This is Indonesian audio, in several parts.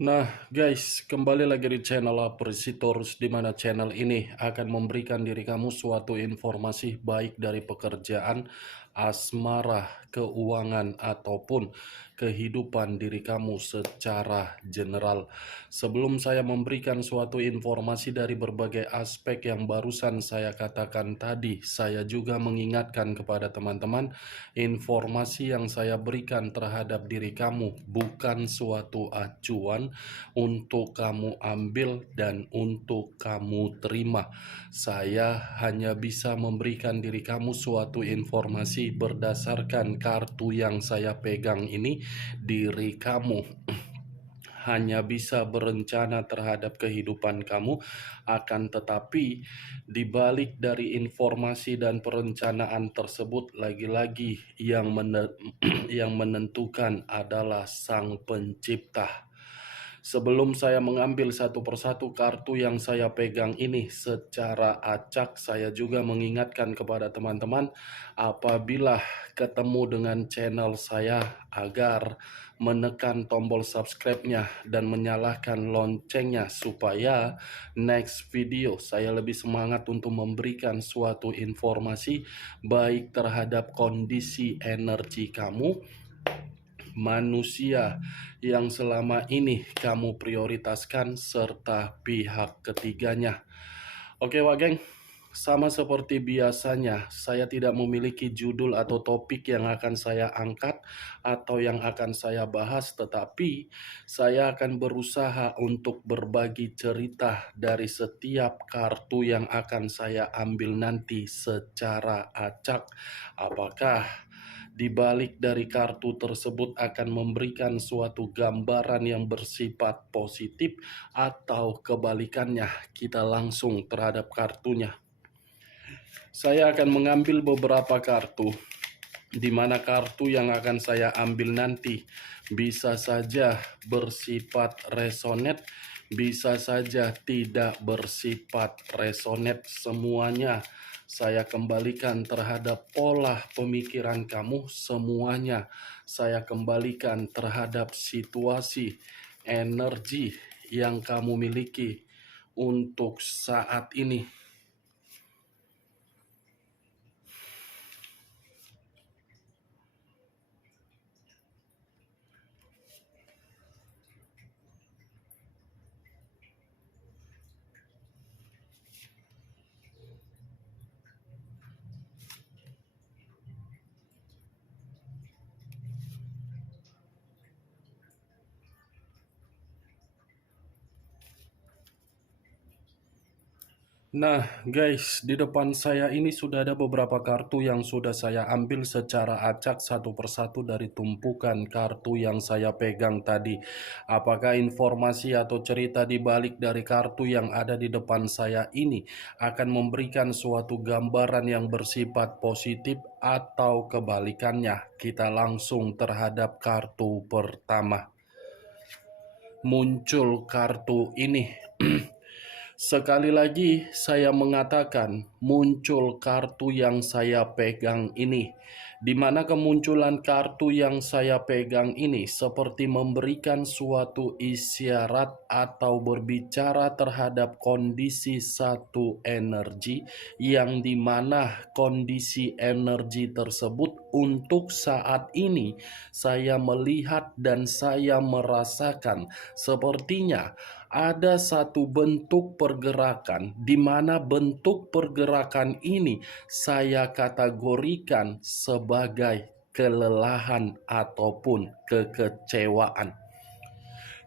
Nah, guys, kembali lagi di channel Apresitorus, di mana channel ini akan memberikan diri kamu suatu informasi baik dari pekerjaan, asmara, keuangan, ataupun kehidupan diri kamu secara general. Sebelum saya memberikan suatu informasi dari berbagai aspek yang barusan saya katakan tadi, saya juga mengingatkan kepada teman-teman, informasi yang saya berikan terhadap diri kamu bukan suatu acuan untuk kamu ambil dan untuk kamu terima. Saya hanya bisa memberikan diri kamu suatu informasi berdasarkan kartu yang saya pegang ini. Diri kamu hanya bisa berencana terhadap kehidupan kamu, akan tetapi dibalik dari informasi dan perencanaan tersebut, lagi-lagi yang menentukan adalah Sang Pencipta. Sebelum saya mengambil satu persatu kartu yang saya pegang ini secara acak, saya juga mengingatkan kepada teman-teman, apabila ketemu dengan channel saya, agar menekan tombol subscribe-nya dan menyalakan loncengnya, supaya next video saya lebih semangat untuk memberikan suatu informasi baik terhadap kondisi energi kamu, manusia yang selama ini kamu prioritaskan, serta pihak ketiganya. Oke Wak Geng, sama seperti biasanya, saya tidak memiliki judul atau topik yang akan saya angkat atau yang akan saya bahas, tetapi saya akan berusaha untuk berbagi cerita dari setiap kartu yang akan saya ambil nanti secara acak. Apakah di balik dari kartu tersebut akan memberikan suatu gambaran yang bersifat positif atau kebalikannya? Kita langsung terhadap kartunya. Saya akan mengambil beberapa kartu, di mana kartu yang akan saya ambil nanti bisa saja bersifat resonate, bisa saja tidak bersifat resonate. Semuanya saya kembalikan terhadap pola pemikiran kamu, semuanya saya kembalikan terhadap situasi energi yang kamu miliki untuk saat ini. Nah guys, di depan saya ini sudah ada beberapa kartu yang sudah saya ambil secara acak satu persatu dari tumpukan kartu yang saya pegang tadi. Apakah informasi atau cerita di balik dari kartu yang ada di depan saya ini akan memberikan suatu gambaran yang bersifat positif atau kebalikannya? Kita langsung terhadap kartu pertama. Muncul kartu ini. Sekali lagi saya mengatakan, muncul kartu yang saya pegang ini, di mana kemunculan kartu yang saya pegang ini seperti memberikan suatu isyarat atau berbicara terhadap kondisi satu energi, yang dimana kondisi energi tersebut untuk saat ini saya melihat dan saya merasakan sepertinya ada satu bentuk pergerakan, di mana bentuk pergerakan ini saya kategorikan sebagai kelelahan ataupun kekecewaan.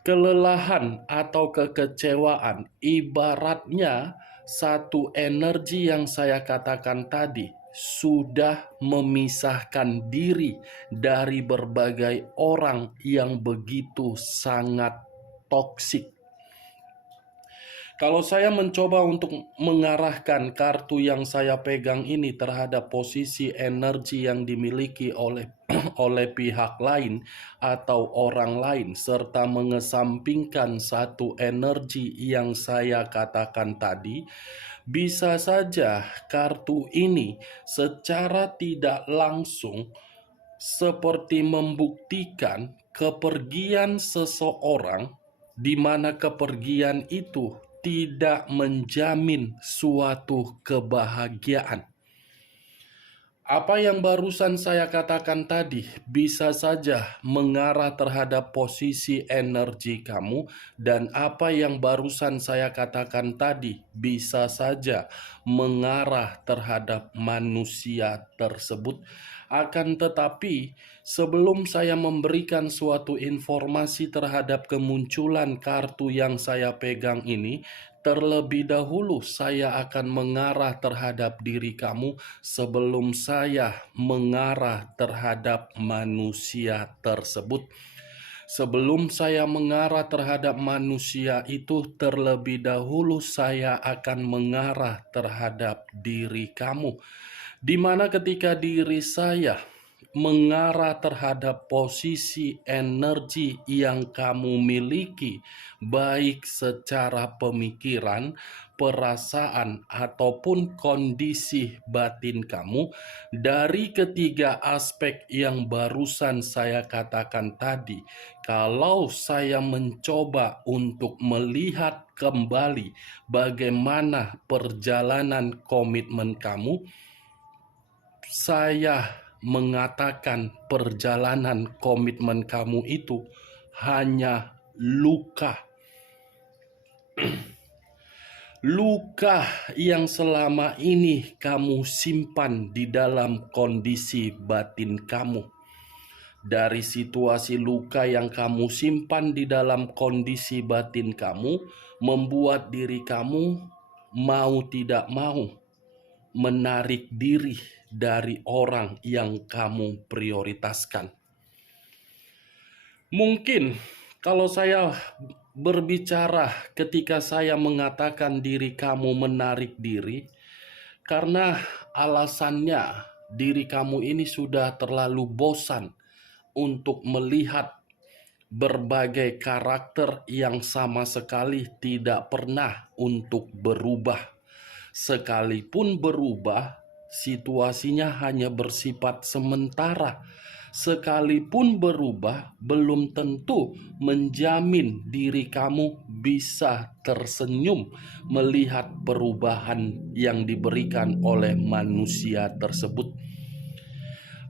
Kelelahan atau kekecewaan ibaratnya satu energi yang saya katakan tadi sudah memisahkan diri dari berbagai orang yang begitu sangat toksik. Kalau saya mencoba untuk mengarahkan kartu yang saya pegang ini terhadap posisi energi yang dimiliki oleh oleh pihak lain atau orang lain, serta mengesampingkan satu energi yang saya katakan tadi, bisa saja kartu ini secara tidak langsung seperti membuktikan kepergian seseorang di mana kepergian itu tidak menjamin suatu kebahagiaan. Apa yang barusan saya katakan tadi bisa saja mengarah terhadap posisi energi kamu, dan apa yang barusan saya katakan tadi bisa saja mengarah terhadap manusia tersebut. Akan tetapi, sebelum saya memberikan suatu informasi terhadap kemunculan kartu yang saya pegang ini, terlebih dahulu saya akan mengarah terhadap diri kamu sebelum saya mengarah terhadap manusia tersebut. Sebelum saya mengarah terhadap manusia itu, terlebih dahulu saya akan mengarah terhadap diri kamu, di mana ketika diri saya mengarah terhadap posisi energi yang kamu miliki, baik secara pemikiran, perasaan, ataupun kondisi batin kamu, dari ketiga aspek yang barusan saya katakan tadi. Kalau saya mencoba untuk melihat kembali bagaimana perjalanan komitmen kamu, saya mengatakan perjalanan komitmen kamu itu hanya luka. Luka yang selama ini kamu simpan di dalam kondisi batin kamu. Dari situasi luka yang kamu simpan di dalam kondisi batin kamu, membuat diri kamu mau tidak mau menarik diri dari orang yang kamu prioritaskan. Mungkin kalau saya berbicara ketika saya mengatakan diri kamu menarik diri, karena alasannya diri kamu ini sudah terlalu bosan untuk melihat berbagai karakter yang sama sekali tidak pernah untuk berubah. Sekalipun berubah, situasinya hanya bersifat sementara. Sekalipun berubah, belum tentu menjamin diri kamu bisa tersenyum melihat perubahan yang diberikan oleh manusia tersebut.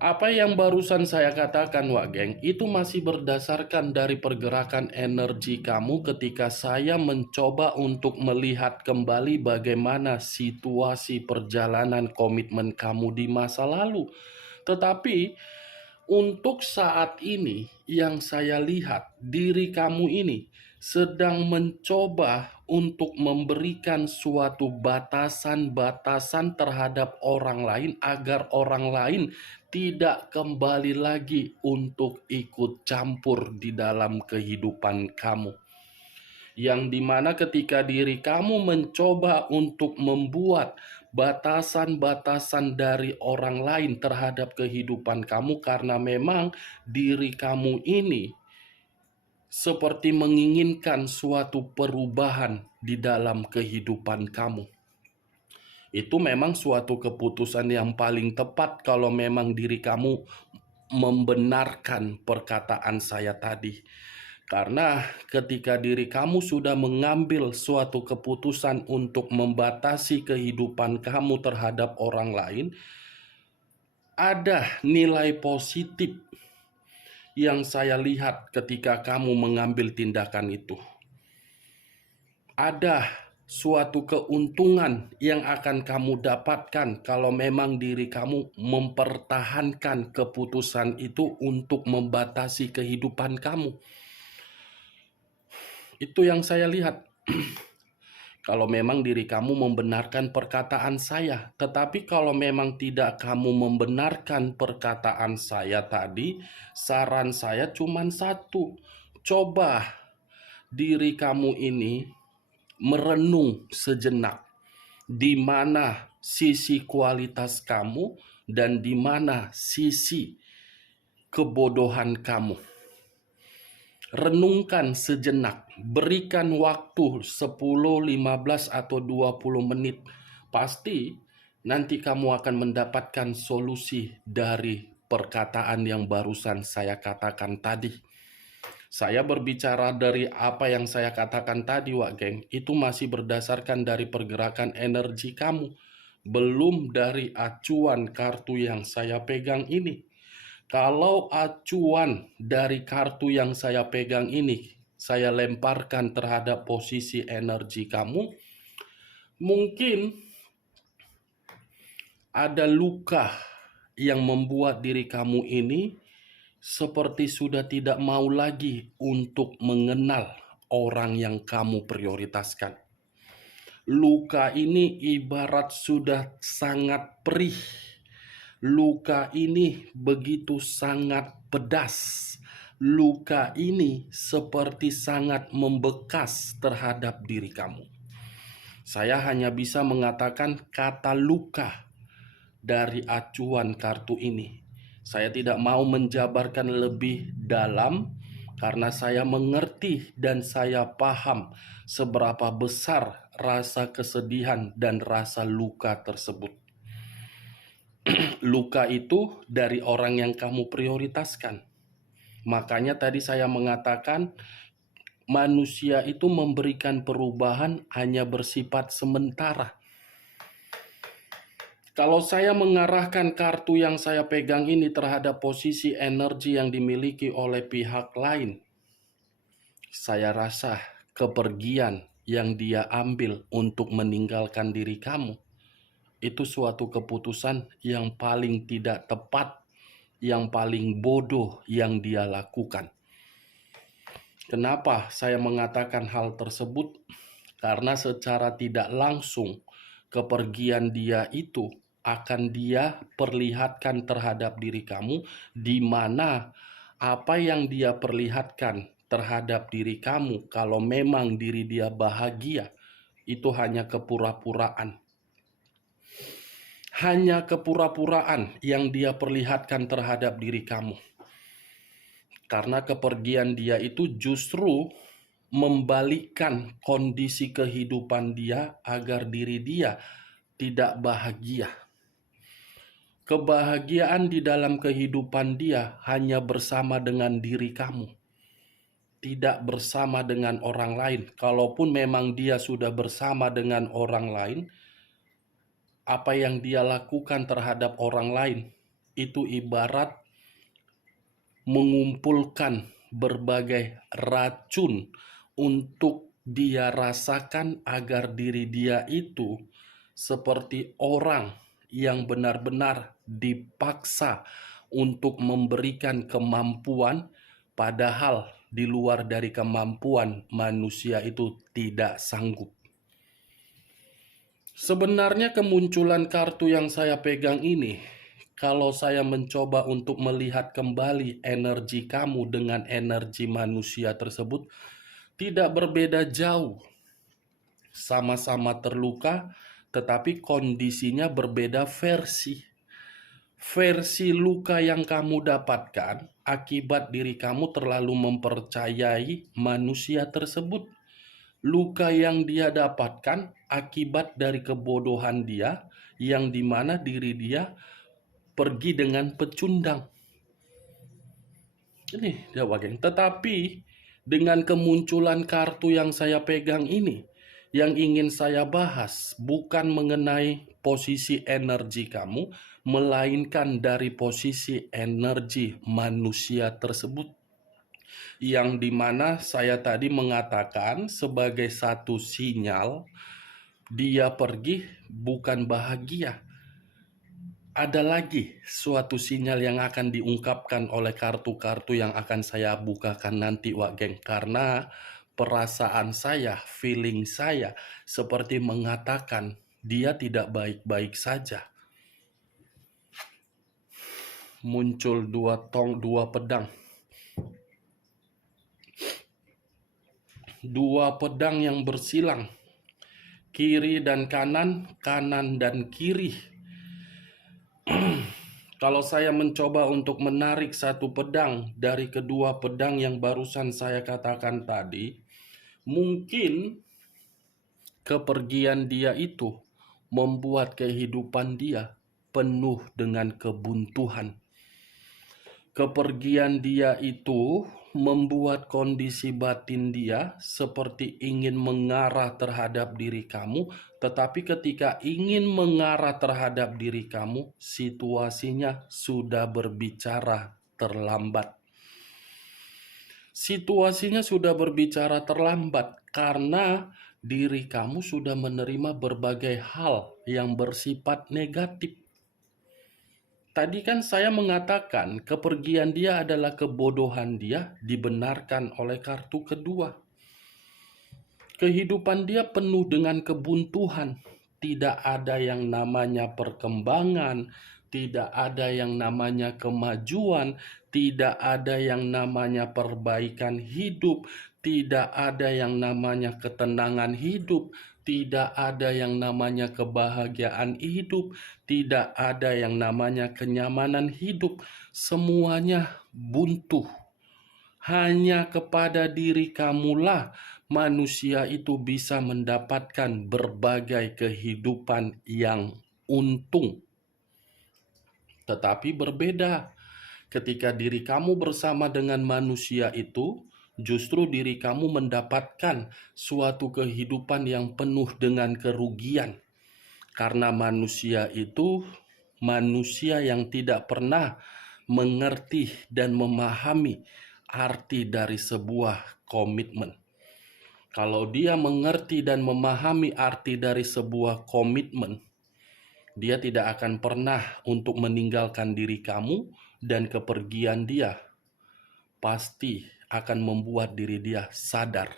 Apa yang barusan saya katakan, Wak Geng, itu masih berdasarkan dari pergerakan energi kamu ketika saya mencoba untuk melihat kembali bagaimana situasi perjalanan komitmen kamu di masa lalu. Tetapi untuk saat ini yang saya lihat, diri kamu ini sedang mencoba untuk memberikan suatu batasan-batasan terhadap orang lain agar orang lain tidak kembali lagi untuk ikut campur di dalam kehidupan kamu. Yang dimana ketika diri kamu mencoba untuk membuat batasan-batasan dari orang lain terhadap kehidupan kamu, karena memang diri kamu ini seperti menginginkan suatu perubahan di dalam kehidupan kamu. Itu memang suatu keputusan yang paling tepat kalau memang diri kamu membenarkan perkataan saya tadi. Karena ketika diri kamu sudah mengambil suatu keputusan untuk membatasi kehidupan kamu terhadap orang lain, ada nilai positif yang saya lihat ketika kamu mengambil tindakan itu. Ada suatu keuntungan yang akan kamu dapatkan kalau memang diri kamu mempertahankan keputusan itu untuk membatasi kehidupan kamu. Itu yang saya lihat. Kalau memang diri kamu membenarkan perkataan saya. Tetapi kalau memang tidak kamu membenarkan perkataan saya tadi, saran saya cuma satu. Coba diri kamu ini merenung sejenak di mana sisi kualitas kamu dan di mana sisi kebodohan kamu. Renungkan sejenak, berikan waktu 10, 15, atau 20 menit. Pasti nanti kamu akan mendapatkan solusi dari perkataan yang barusan saya katakan tadi. Saya berbicara dari apa yang saya katakan tadi, Wak Geng, itu masih berdasarkan dari pergerakan energi kamu, belum dari acuan kartu yang saya pegang ini. Kalau acuan dari kartu yang saya pegang ini, saya lemparkan terhadap posisi energi kamu, mungkin ada luka yang membuat diri kamu ini seperti sudah tidak mau lagi untuk mengenal orang yang kamu prioritaskan. Luka ini ibarat sudah sangat perih. Luka ini begitu sangat pedas. Luka ini seperti sangat membekas terhadap diri kamu. Saya hanya bisa mengatakan kata luka dari acuan kartu ini. Saya tidak mau menjabarkan lebih dalam karena saya mengerti dan saya paham seberapa besar rasa kesedihan dan rasa luka tersebut. Luka itu dari orang yang kamu prioritaskan. Makanya tadi saya mengatakan manusia itu memberikan perubahan hanya bersifat sementara. Kalau saya mengarahkan kartu yang saya pegang ini terhadap posisi energi yang dimiliki oleh pihak lain, saya rasa kepergian yang dia ambil untuk meninggalkan diri kamu itu suatu keputusan yang paling tidak tepat, yang paling bodoh yang dia lakukan. Kenapa saya mengatakan hal tersebut? Karena secara tidak langsung kepergian dia itu akan dia perlihatkan terhadap diri kamu, di mana apa yang dia perlihatkan terhadap diri kamu kalau memang diri dia bahagia itu hanya kepura-puraan. Hanya kepura-puraan yang dia perlihatkan terhadap diri kamu. Karena kepergian dia itu justru membalikkan kondisi kehidupan dia agar diri dia tidak bahagia. Kebahagiaan di dalam kehidupan dia hanya bersama dengan diri kamu, tidak bersama dengan orang lain. Kalaupun memang dia sudah bersama dengan orang lain, apa yang dia lakukan terhadap orang lain itu ibarat mengumpulkan berbagai racun untuk dia rasakan agar diri dia itu seperti orang yang benar-benar dipaksa untuk memberikan kemampuan, padahal di luar dari kemampuan manusia itu tidak sanggup. Sebenarnya kemunculan kartu yang saya pegang ini, kalau saya mencoba untuk melihat kembali energi kamu dengan energi manusia tersebut, tidak berbeda jauh. Sama-sama terluka, tetapi kondisinya berbeda versi. Versi luka yang kamu dapatkan akibat diri kamu terlalu mempercayai manusia tersebut. Luka yang dia dapatkan akibat dari kebodohan dia, yang dimana diri dia pergi dengan pecundang. Ini dia bagian. Tetapi dengan kemunculan kartu yang saya pegang ini, yang ingin saya bahas bukan mengenai posisi energi kamu, melainkan dari posisi energi manusia tersebut. Yang dimana saya tadi mengatakan sebagai satu sinyal dia pergi bukan bahagia. Ada lagi suatu sinyal yang akan diungkapkan oleh kartu-kartu yang akan saya bukakan nanti, Wak Geng. Karena perasaan saya, feeling saya seperti mengatakan dia tidak baik-baik saja. Muncul dua pedang. Dua pedang yang bersilang. Kiri dan kanan, kanan dan kiri. Kalau saya mencoba untuk menarik satu pedang dari kedua pedang yang barusan saya katakan tadi, mungkin kepergian dia itu membuat kehidupan dia penuh dengan kebuntuan. Kepergian dia itu membuat kondisi batin dia seperti ingin mengarah terhadap diri kamu, tetapi ketika ingin mengarah terhadap diri kamu, situasinya sudah berbicara terlambat. Situasinya sudah berbicara terlambat karena diri kamu sudah menerima berbagai hal yang bersifat negatif. Tadi kan saya mengatakan kepergian dia adalah kebodohan dia dibenarkan oleh kartu kedua. Kehidupan dia penuh dengan kebuntuan. Tidak ada yang namanya perkembangan, tidak ada yang namanya kemajuan, tidak ada yang namanya perbaikan hidup, tidak ada yang namanya ketenangan hidup, tidak ada yang namanya kebahagiaan hidup, tidak ada yang namanya kenyamanan hidup. Semuanya buntu. Hanya kepada diri kamulah manusia itu bisa mendapatkan berbagai kehidupan yang untung. Tetapi berbeda ketika diri kamu bersama dengan manusia itu, justru diri kamu mendapatkan suatu kehidupan yang penuh dengan kerugian. Karena manusia itu manusia yang tidak pernah mengerti dan memahami arti dari sebuah komitmen. Kalau dia mengerti dan memahami arti dari sebuah komitmen, dia tidak akan pernah untuk meninggalkan diri kamu, dan kepergian dia pasti akan membuat diri dia sadar.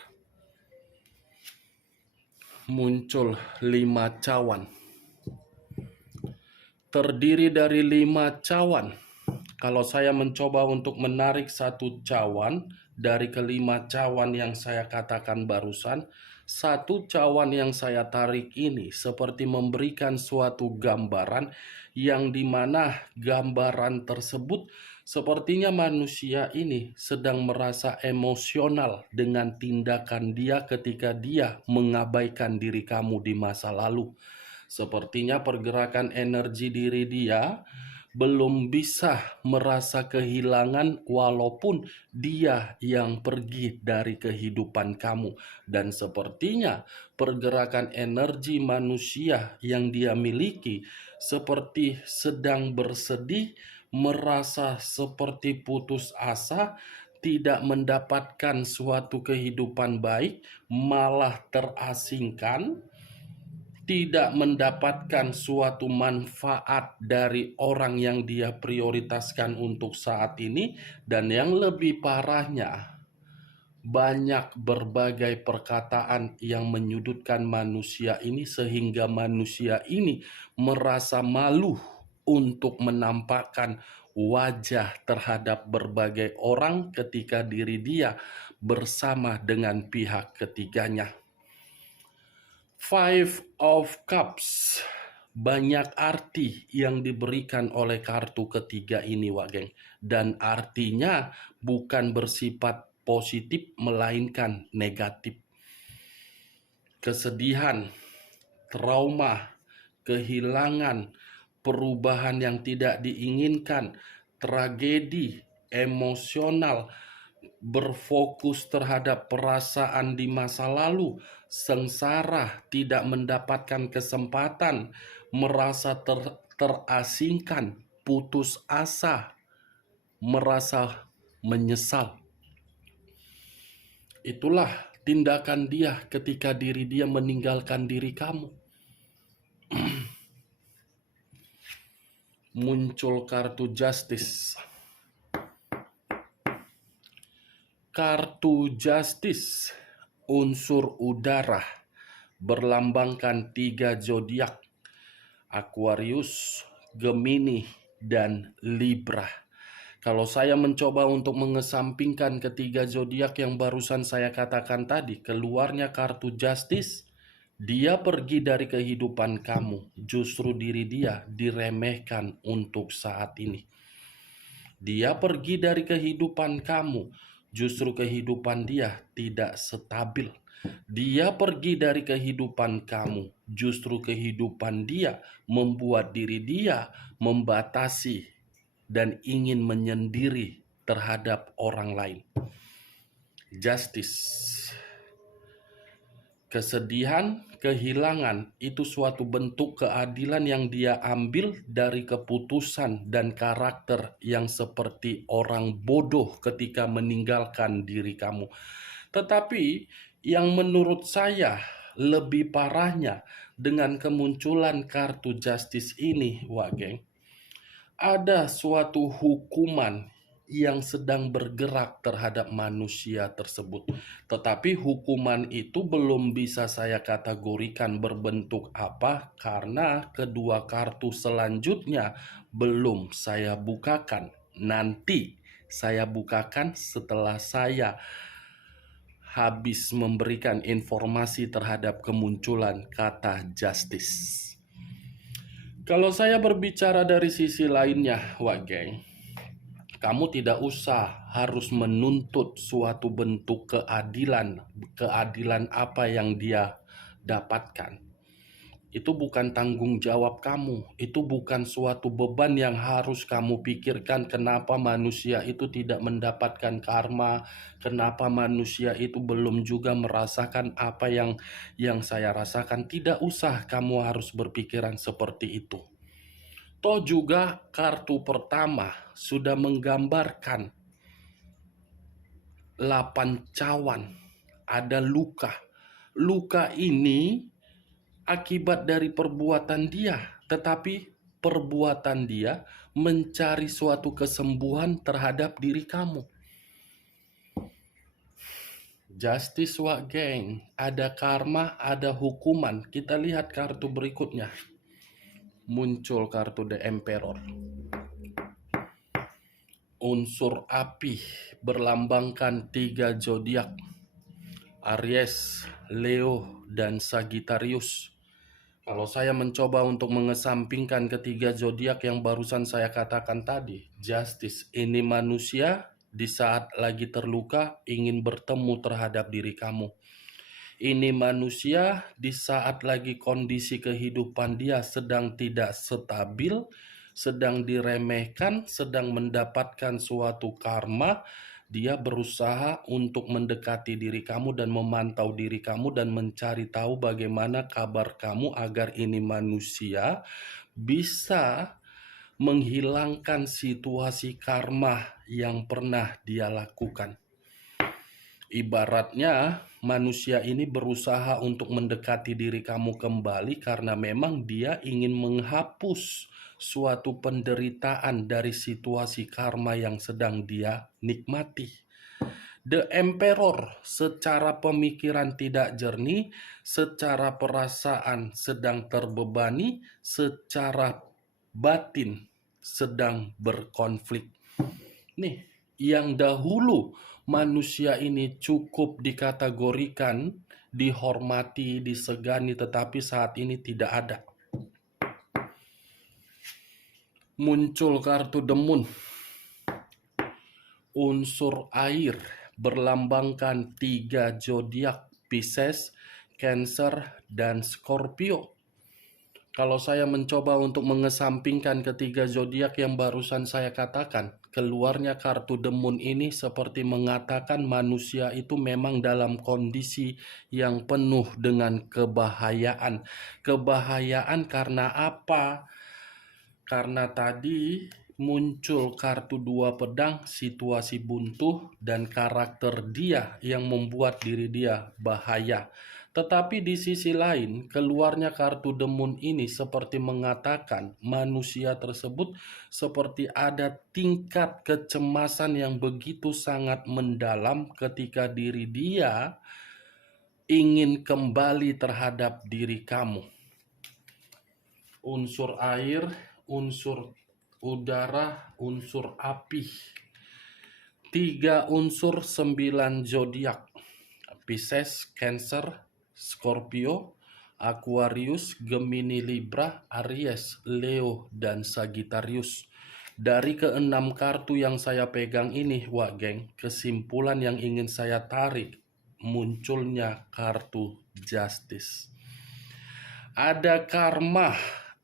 Muncul 5 cawan. Terdiri dari 5 cawan. Kalau saya mencoba untuk menarik satu cawan dari kelima cawan yang saya katakan barusan, satu cawan yang saya tarik ini seperti memberikan suatu gambaran yang dimana gambaran tersebut sepertinya manusia ini sedang merasa emosional dengan tindakan dia ketika dia mengabaikan diri kamu di masa lalu. Sepertinya pergerakan energi diri dia belum bisa merasa kehilangan walaupun dia yang pergi dari kehidupan kamu. Dan sepertinya pergerakan energi manusia yang dia miliki seperti sedang bersedih, merasa seperti putus asa, tidak mendapatkan suatu kehidupan baik, malah terasingkan, tidak mendapatkan suatu manfaat dari orang yang dia prioritaskan untuk saat ini, dan yang lebih parahnya, banyak berbagai perkataan yang menyudutkan manusia ini sehingga manusia ini merasa malu untuk menampakkan wajah terhadap berbagai orang ketika diri dia bersama dengan pihak ketiganya. Five of Cups, banyak arti yang diberikan oleh kartu ketiga ini, Wak Geng. Dan artinya bukan bersifat positif, melainkan negatif. Kesedihan, trauma, kehilangan, perubahan yang tidak diinginkan, tragedi, emosional, berfokus terhadap perasaan di masa lalu, sengsara, tidak mendapatkan kesempatan, merasa terasingkan, putus asa, merasa menyesal. Itulah tindakan dia ketika diri dia meninggalkan diri kamu. Muncul kartu Justice. Kartu Justice, unsur udara, berlambangkan 3 zodiak, Aquarius, Gemini, dan Libra. Kalau saya mencoba untuk mengesampingkan ketiga zodiak yang barusan saya katakan tadi, keluarnya kartu Justice, dia pergi dari kehidupan kamu, justru diri dia diremehkan untuk saat ini. Dia pergi dari kehidupan kamu, justru kehidupan dia tidak stabil. Dia pergi dari kehidupan kamu, justru kehidupan dia membuat diri dia membatasi dan ingin menyendiri terhadap orang lain. Justice. Kesedihan, kehilangan itu suatu bentuk keadilan yang dia ambil dari keputusan dan karakter yang seperti orang bodoh ketika meninggalkan diri kamu. Tetapi yang menurut saya lebih parahnya dengan kemunculan kartu justice ini, Wak Geng, ada suatu hukuman yang sedang bergerak terhadap manusia tersebut. Tetapi hukuman itu belum bisa saya kategorikan berbentuk apa karena kedua kartu selanjutnya belum saya bukakan. Nanti saya bukakan setelah saya habis memberikan informasi terhadap kemunculan kata justice. Kalau saya berbicara dari sisi lainnya, Wak Geng, kamu tidak usah harus menuntut suatu bentuk keadilan apa yang dia dapatkan. Itu bukan tanggung jawab kamu, itu bukan suatu beban yang harus kamu pikirkan kenapa manusia itu tidak mendapatkan karma, kenapa manusia itu belum juga merasakan apa yang saya rasakan. Tidak usah kamu harus berpikiran seperti itu. Toh juga kartu pertama sudah menggambarkan 8 cawan, ada luka. Luka ini akibat dari perbuatan dia, tetapi perbuatan dia mencari suatu kesembuhan terhadap diri kamu. Justice, Wak Geng, ada karma, ada hukuman. Kita lihat kartu berikutnya. Muncul kartu The Emperor. Unsur api berlambangkan 3 zodiak, Aries, Leo, dan Sagittarius. Kalau saya mencoba untuk mengesampingkan ketiga zodiak yang barusan saya katakan tadi, justice, ini manusia di saat lagi terluka ingin bertemu terhadap diri kamu. Ini manusia di saat lagi kondisi kehidupan dia sedang tidak stabil, sedang diremehkan, sedang mendapatkan suatu karma. Dia berusaha untuk mendekati diri kamu dan memantau diri kamu dan mencari tahu bagaimana kabar kamu agar ini manusia bisa menghilangkan situasi karma yang pernah dia lakukan. Ibaratnya manusia ini berusaha untuk mendekati diri kamu kembali karena memang dia ingin menghapus suatu penderitaan dari situasi karma yang sedang dia nikmati. The Emperor secara pemikiran tidak jernih, secara perasaan sedang terbebani, secara batin sedang berkonflik. Nih, yang dahulu manusia ini cukup dikategorikan, dihormati, disegani, tetapi saat ini tidak ada. Muncul kartu The Moon. Unsur air berlambangkan 3 zodiak, Pisces, Cancer, dan Scorpio. Kalau saya mencoba untuk mengesampingkan ketiga zodiak yang barusan saya katakan, keluarnya kartu The Moon ini seperti mengatakan manusia itu memang dalam kondisi yang penuh dengan kebahayaan. Kebahayaan karena apa? Karena tadi muncul kartu 2 pedang, situasi buntu, dan karakter dia yang membuat diri dia bahaya. Tetapi di sisi lain, keluarnya kartu The Moon ini seperti mengatakan manusia tersebut seperti ada tingkat kecemasan yang begitu sangat mendalam ketika diri dia ingin kembali terhadap diri kamu. Unsur air, unsur udara, unsur api. 3 unsur 9 zodiak. Pisces, Cancer, Scorpio, Aquarius, Gemini, Libra, Aries, Leo, dan Sagittarius. Dari ke-6 kartu yang saya pegang ini, Wak Geng, kesimpulan yang ingin saya tarik, munculnya kartu Justice. Ada karma,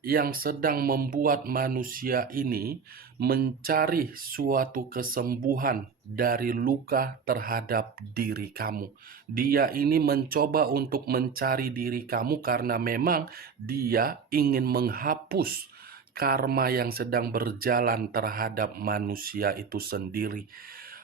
yang sedang membuat manusia ini mencari suatu kesembuhan dari luka terhadap diri kamu. Dia ini mencoba untuk mencari diri kamu karena memang dia ingin menghapus karma yang sedang berjalan terhadap manusia itu sendiri.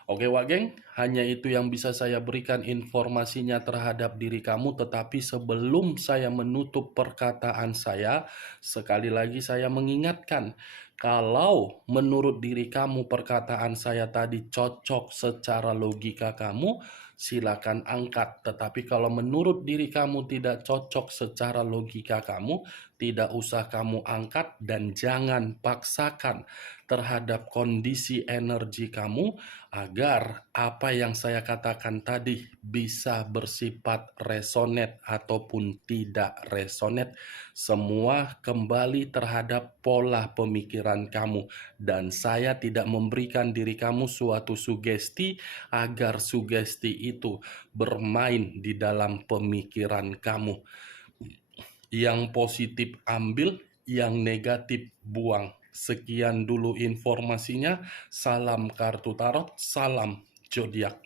Oke Wak Geng, hanya itu yang bisa saya berikan informasinya terhadap diri kamu. Tetapi sebelum saya menutup perkataan saya, sekali lagi saya mengingatkan, kalau menurut diri kamu perkataan saya tadi cocok secara logika kamu, silakan angkat. Tetapi kalau menurut diri kamu tidak cocok secara logika kamu, tidak usah kamu angkat dan jangan paksakan terhadap kondisi energi kamu, agar apa yang saya katakan tadi bisa bersifat resonate ataupun tidak resonate. Semua kembali terhadap pola pemikiran kamu, dan saya tidak memberikan diri kamu suatu sugesti agar sugesti itu bermain di dalam pemikiran kamu. Yang positif ambil, yang negatif buang. Sekian dulu informasinya. Salam kartu tarot, salam zodiak.